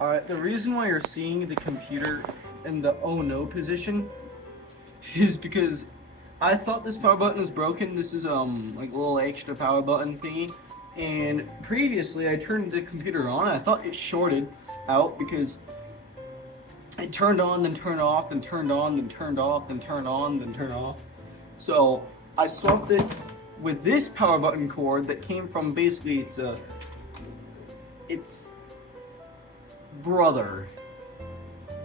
Alright, the reason why you're seeing the computer in the oh no position is because I thought this power button was broken. This is like a little extra power button thingy. And previously I turned the computer on. I thought it shorted out because it turned on, then turned off, then turned on, then turned off, then turned on, then turned off. So I swapped it with this power button cord that came from basically it's brother,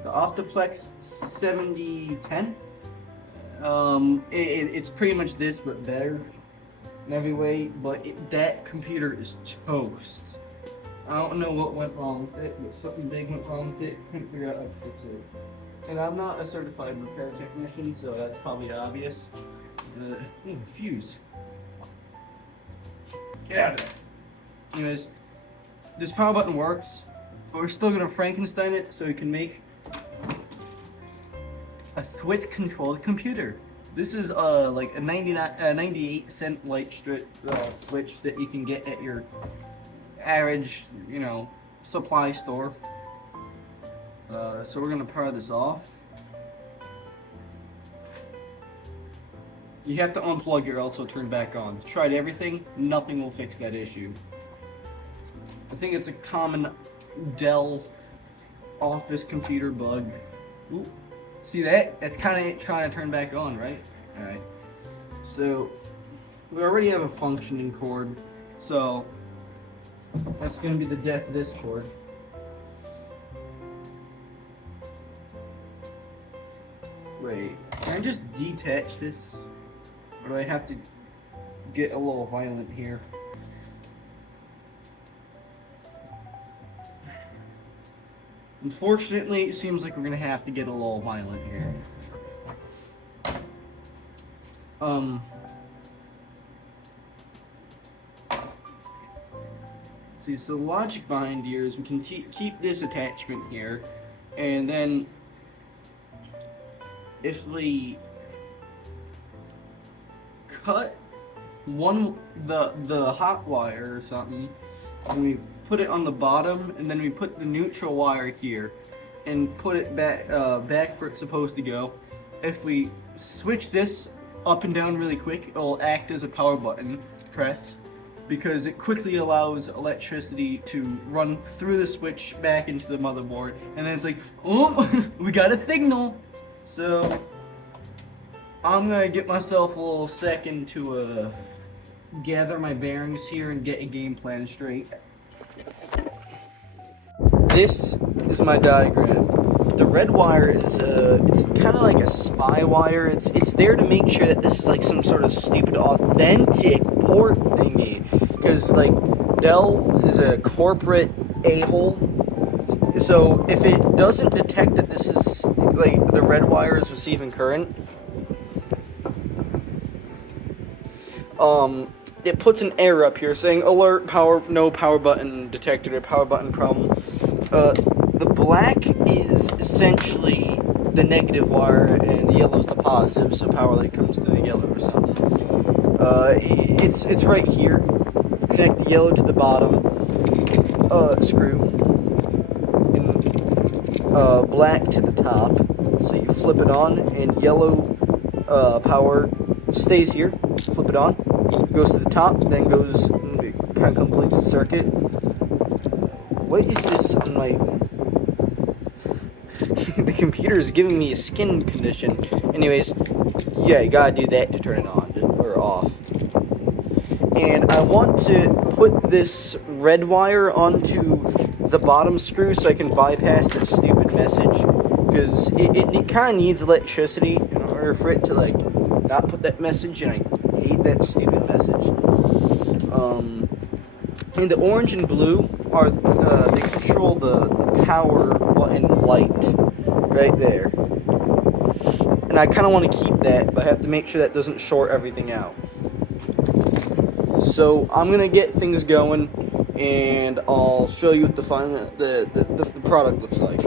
the Optiplex 7010. It's pretty much this but better in every way, but that computer is toast. I don't know what went wrong with it, but something big went wrong with it. Couldn't figure out how to fix it. And I'm not a certified repair technician, so that's probably obvious. Fuse. Get out of there. Anyways, this power button works, but we're still gonna Frankenstein it so we can make a Thwit controlled computer. This is like a 98-cent light strip switch that you can get at your average, supply store. So we're gonna power this off. You have to unplug it or else it'll turn back on. Tried everything, nothing will fix that issue. I think it's a common Dell office computer bug. Ooh. See that? That's kind of trying to turn back on, right? Alright. So, we already have a functioning cord. So, that's going to be the death of this cord. Wait, can I just detach this? Or do I have to get a little violent here? Unfortunately, it seems like we're gonna have to get a little violent here. See, so the logic behind here is we can keep this attachment here, and then if we cut the hot wire or something, and we put it on the bottom, and then we put the neutral wire here, and put it back where it's supposed to go. If we switch this up and down really quick, it'll act as a power button press, because it quickly allows electricity to run through the switch back into the motherboard, and then it's like, oh, we got a signal. So I'm gonna get myself a little second to gather my bearings here and get a game plan straight. This is my diagram. The red wire is it's kind of like a spy wire. It's there to make sure that this is like some sort of stupid authentic port thingy, because like Dell is a corporate a-hole. So if it doesn't detect that this is like the red wire is receiving current, it puts an error up here saying alert, no power button detected or power button problem. The black is essentially the negative wire and the yellow is the positive, so power light comes to the yellow or something. It's right here. Connect the yellow to the bottom screw, and black to the top. So you flip it on, and yellow power stays here. Flip it on, goes to the top, then goes, kind of completes the circuit. What is this on my... The computer is giving me a skin condition. Anyways, yeah, you gotta do that to turn it on, or off. And I want to put this red wire onto the bottom screw so I can bypass this stupid message, because it kind of needs electricity in order for it to, like, not put that message, and I hate that stupid message. And the orange and blue are, they control the power button light, right there. And I kind of want to keep that, but I have to make sure that doesn't short everything out. So I'm going to get things going, and I'll show you what the product looks like.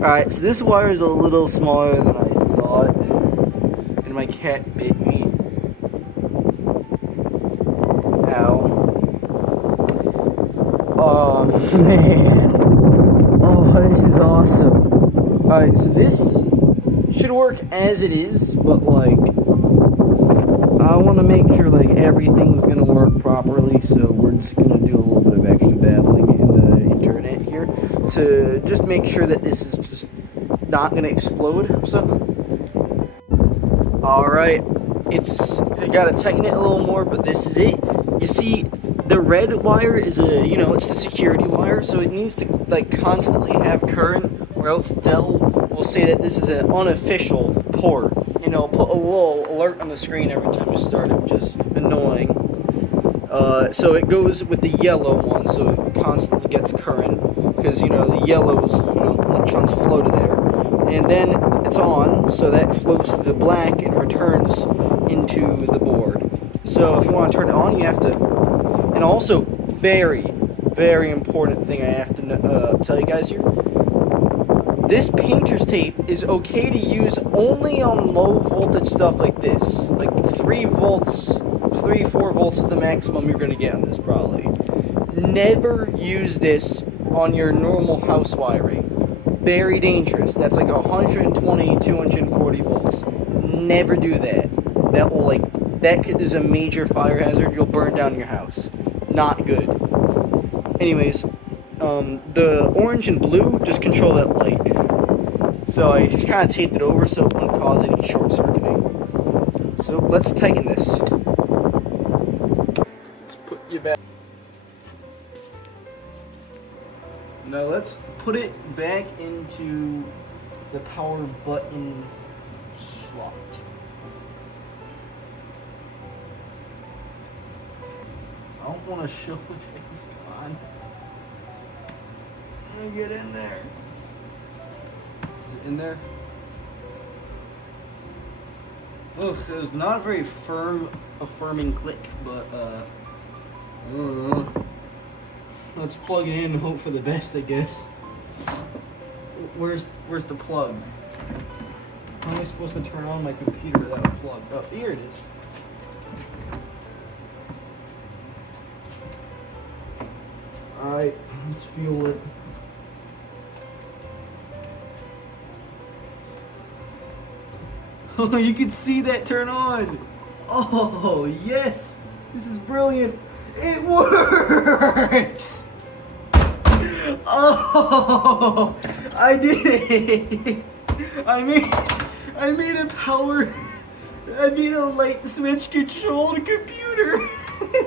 Alright, so this wire is a little smaller than I thought, and my cat bit me. Ow. Oh man. Oh, this is awesome. Alright, so this should work as it is, but like, I want to make sure like everything's going to work properly, so we're just going to do a little bit of extra dabbling in the internet here to just make sure that this is just not going to explode or something. Alright, I got to tighten it a little more, but this is it. You see, the red wire is it's the security wire, so it needs to like constantly have current, or else Dell will say that this is an unofficial port. Put a little alert on the screen every time you start it, which is annoying. So it goes with the yellow one, so it constantly gets current, because, the yellows, electrons flow to there. And then it's on, so that flows to the black and returns into the board. So if you want to turn it on, you have to, and also, very, very important thing I have to tell you guys here. This painter's tape is okay to use only on low voltage stuff like this. Like 4 volts is the maximum you're going to get on this probably. Never use this on your normal house wiring. Very dangerous. That's like 120, 240 volts. Never do that. That is a major fire hazard. You'll burn down your house. Not good. Anyways, the orange and blue just control that light. So I kind of taped it over so it wouldn't cause any short circuiting. So let's tighten this. Let's put you back. Now let's put it back into the power button slot. I don't want to show the face. Come on. Let me get in there. Is it in there? Oof, it was not a very affirming click, but let's plug it in and hope for the best, I guess. Where's the plug? How am I supposed to turn on my computer without a plug? Oh, here it is. Alright, let's fuel it. Oh, you can see that turn on! Oh, yes! This is brilliant! It works! Oh, I did it! I made a light switch controlled computer!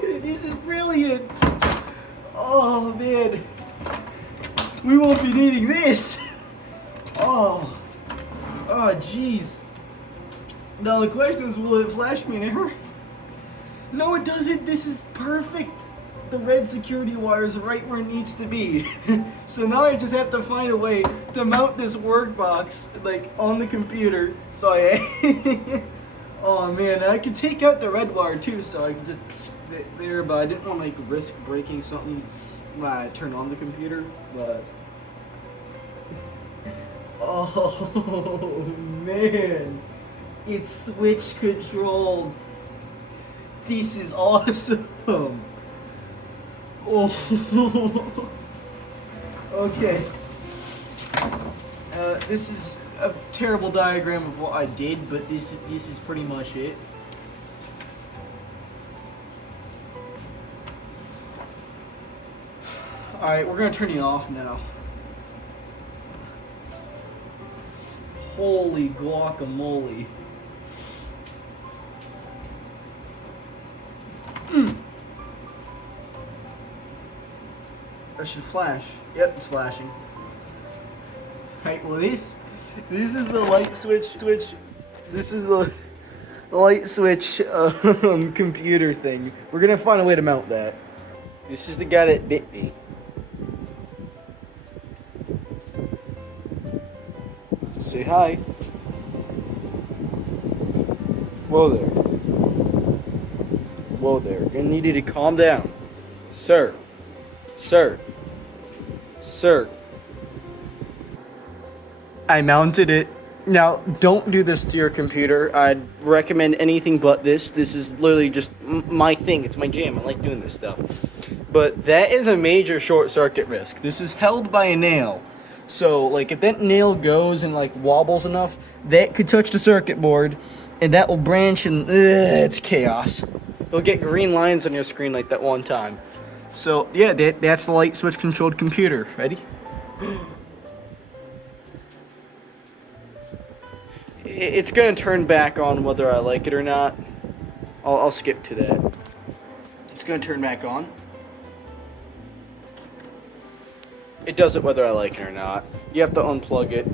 This is brilliant! Oh man, we won't be needing this. Oh jeez. Now the question is, will it flash me an error? No, it doesn't. This is perfect. The red security wire is right where it needs to be. So now I just have to find a way to mount this workbox like on the computer. So oh man, I could take out the red wire too, so I could just there, but I didn't want to like risk breaking something when I turn on the computer. But oh man, it's switch controlled. This is awesome. Oh, okay. This is a terrible diagram of what I did, but this is pretty much it. Alright, we're gonna turn you off now. Holy guacamole. That should flash. Yep, it's flashing. Alright, well this is the light switch. This is the light switch computer thing. We're gonna find a way to mount that. This is the guy that bit me. Say hi. Whoa there. Whoa there. You're gonna need you to calm down. Sir. I mounted it. Now, don't do this to your computer. I'd recommend anything but this. This is literally just my thing. It's my jam. I like doing this stuff. But that is a major short circuit risk. This is held by a nail. So like if that nail goes and like wobbles enough, that could touch the circuit board, and that will branch, and it's chaos. You'll get green lines on your screen like that one time. So yeah, that's the light switch controlled computer. Ready? It's gonna turn back on whether I like it or not. I'll skip to that. It's gonna turn back on. It does it whether I like it or not. You have to unplug it.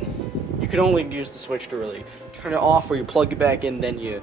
You can only use the switch to really turn it off, or you plug it back in, then you...